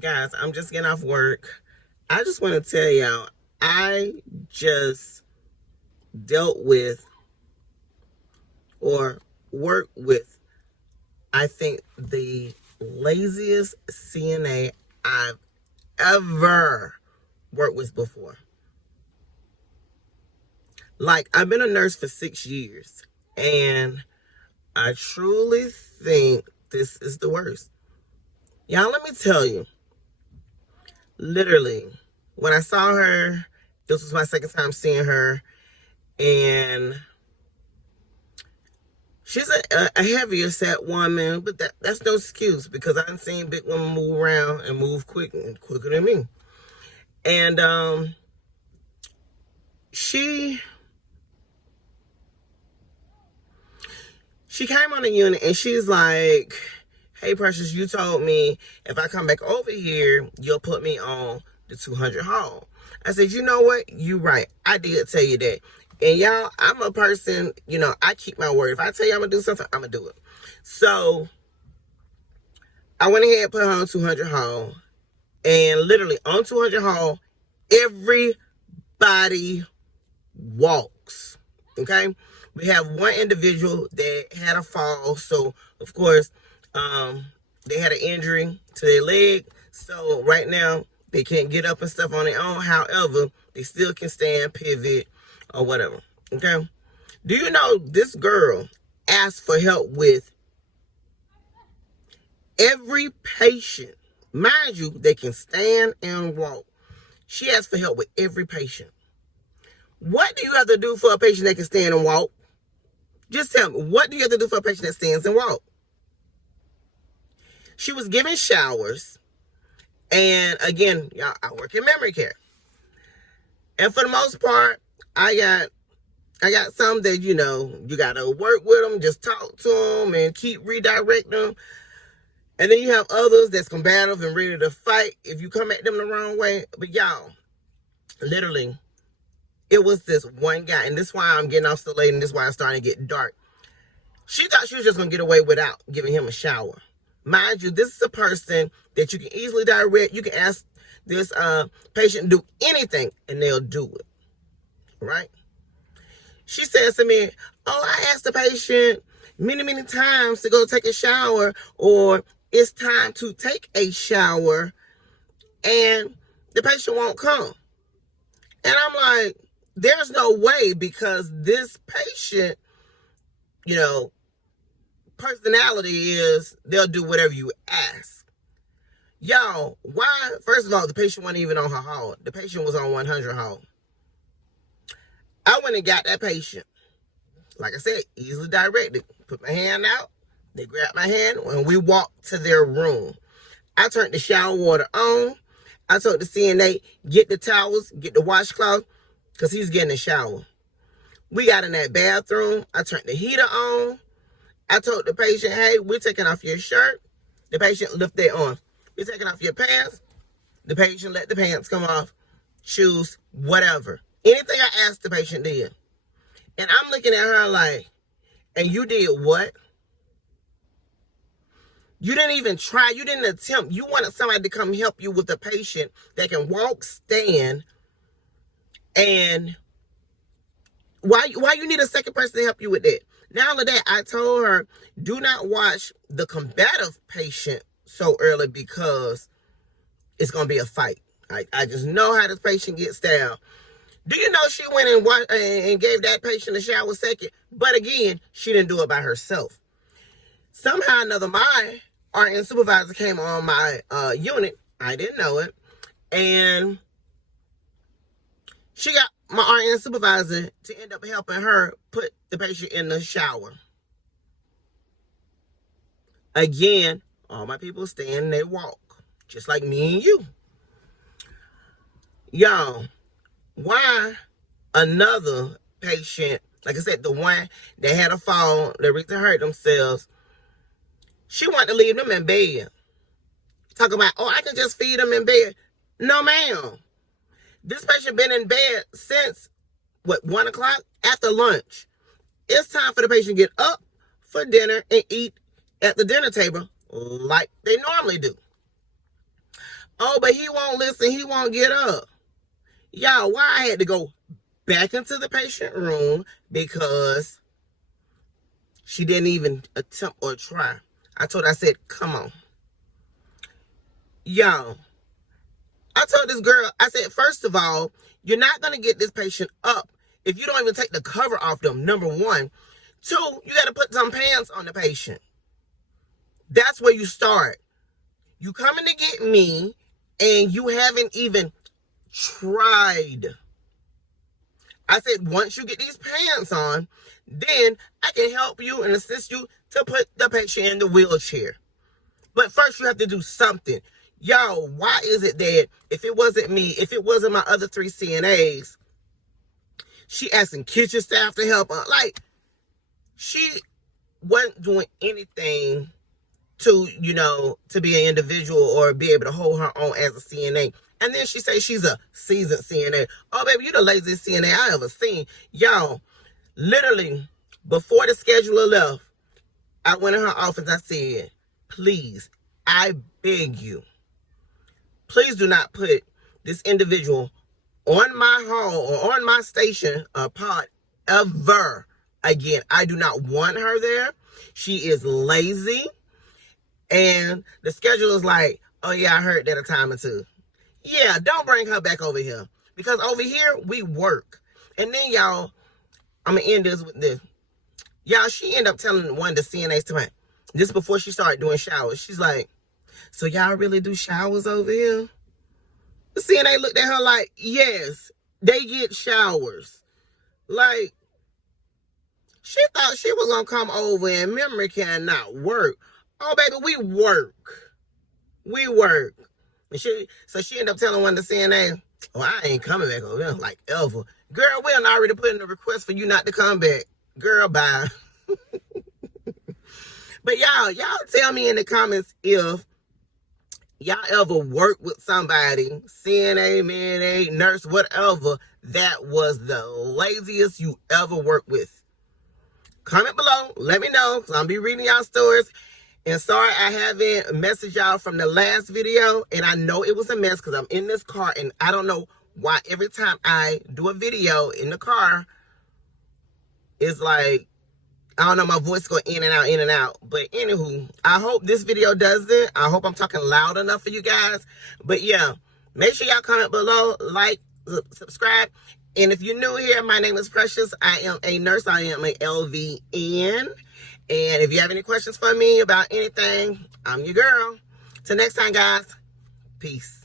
Guys, I'm just getting off work. I just want to tell y'all, I just dealt with or worked with, I think, the laziest CNA I've ever worked with before. Like, I've been a nurse for 6 years, and I truly think this is the worst. Y'all, let me tell you, literally, when I saw her, this was my second time seeing her, and she's a heavier set woman, but that's no excuse because I've seen big women move around and move quicker than me. And she came on the unit and she's like, "Hey, Precious, you told me if I come back over here, you'll put me on the 200 hall." I said, "You know what? You right. I did tell you that." And y'all, I'm a person, I keep my word. If I tell you I'm going to do something, I'm going to do it. So I went ahead and put her on 200 hall. And literally on 200 hall, everybody walks. Okay? We have one individual that had a fall. So, of course, they had an injury to their leg. So right now, they can't get up and stuff on their own. However, they still can stand, pivot, or whatever. Okay? Do you know this girl asked for help with every patient? Mind you, they can stand and walk. She asked for help with every patient. What do you have to do for a patient that can stand and walk? Just tell me, what do you have to do for a patient that stands and walks? She was giving showers. And again, y'all, I work in memory care. And for the most part, I got some that, you got to work with them, just talk to them and keep redirecting them. And then you have others that's combative and ready to fight if you come at them the wrong way. But y'all, literally, it was this one guy. And this is why I'm getting off so late, and this is why it's starting to get dark. She thought she was just going to get away without giving him a shower. Mind you, this is a person that you can easily direct. You can ask this patient to do anything, and they'll do it. Right? She says to me, "Oh, I asked the patient many, many times to go take a shower, or it's time to take a shower, and the patient won't come." And I'm like, there's no way, because this patient, personality is they'll do whatever you ask. Y'all, why? First of all, the patient wasn't even on her hall. The patient was on 100 hall. I went and got that patient. Like I said, easily directed. Put my hand out. They grabbed my hand and we walked to their room. I turned the shower water on. I told the CNA, get the towels, get the washcloth, because he's getting a shower. We got in that bathroom. I turned the heater on. I told the patient, "Hey, we're taking off your shirt." The patient lifted their arm. "We're taking off your pants." The patient let the pants come off. Shoes, whatever. Anything I asked, the patient did. And I'm looking at her like, "And you did what? You didn't even try. You didn't attempt. You wanted somebody to come help you with a patient that can walk, stand, and why you need a second person to help you with that?" Not only that, I told her, do not watch the combative patient so early because it's going to be a fight. I just know how this patient gets down. Do you know she went and gave that patient a shower second? But again, she didn't do it by herself. Somehow or another, my RN supervisor came on my unit. I didn't know it. And she got my RN supervisor to end up helping her put the patient in the shower. Again, all my people stand and they walk, just like me and you. Y'all, why another patient, like I said, the one that had a fall, that reason hurt themselves, she wanted to leave them in bed. Talk about, "Oh, I can just feed them in bed." No, ma'am. This patient been in bed since, 1 o'clock after lunch. It's time for the patient to get up for dinner and eat at the dinner table like they normally do. Oh, but he won't listen. He won't get up. Y'all, why I had to go back into the patient room because she didn't even attempt or try. I said, come on. Y'all, I told this girl, I said, first of all, you're not going to get this patient up if you don't even take the cover off them, number one. Two, you got to put some pants on the patient. That's where you start. You coming to get me and you haven't even tried. I said, once you get these pants on, then I can help you and assist you to put the patient in the wheelchair. But first you have to do something. Y'all, why is it that if it wasn't me, if it wasn't my other 3 CNAs, she asking kitchen staff to help her? Like, she wasn't doing anything to, to be an individual or be able to hold her own as a CNA. And then she says she's a seasoned CNA. Oh, baby, you the laziest CNA I ever seen. Y'all, literally, before the scheduler left, I went in her office. I said, please, I beg you, please do not put this individual on my hall or on my station pod ever again. I do not want her there. She is lazy. And the scheduler's like, oh, yeah, I heard that a time or two. Yeah, don't bring her back over here. Because over here, we work. And then, y'all, I'm going to end this with this. Y'all, she ended up telling one of the CNAs to me, this before she started doing showers. She's like, so y'all really do showers over here? The CNA looked at her like, yes, they get showers. Like, she thought she was going to come over and memory care not work. Oh, baby, we work. We work. And so she ended up telling one of the CNA, oh, I ain't coming back over here like ever. Girl, we done already put in a request for you not to come back. Girl, bye. But y'all tell me in the comments if y'all ever worked with somebody, CNA, MNA, nurse, whatever, that was the laziest you ever worked with. Comment below. Let me know, because I'll be reading y'all stories. And sorry I haven't messaged y'all from the last video. And I know it was a mess because I'm in this car. And I don't know why every time I do a video in the car, it's like, I don't know, my voice go in and out, in and out. But anywho, I hope this video does it. I hope I'm talking loud enough for you guys. But yeah, make sure y'all comment below, like, subscribe. And if you're new here, my name is Precious. I am a nurse. I am a LVN. And if you have any questions for me about anything, I'm your girl. Till next time, guys. Peace.